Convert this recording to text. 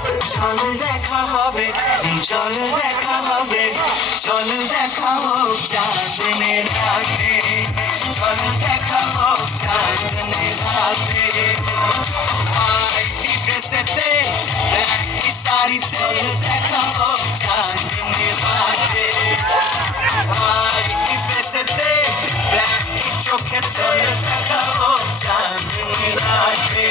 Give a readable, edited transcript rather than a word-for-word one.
চল দেখা হবে, চল দেখা হবে, চল দেখা হোক চাঁদনের রাতে, চল দেখা হোক চাঁদনের রাতে। হোয়াইট ড্রেসেতে ব্ল্যাক শাড়ি, চল দেখা হোক চাঁদনের রাতে। হোয়াইট ড্রেসেতে ব্ল্যাক চোখে, চল দেখা হোক চাঁদনের রাতে।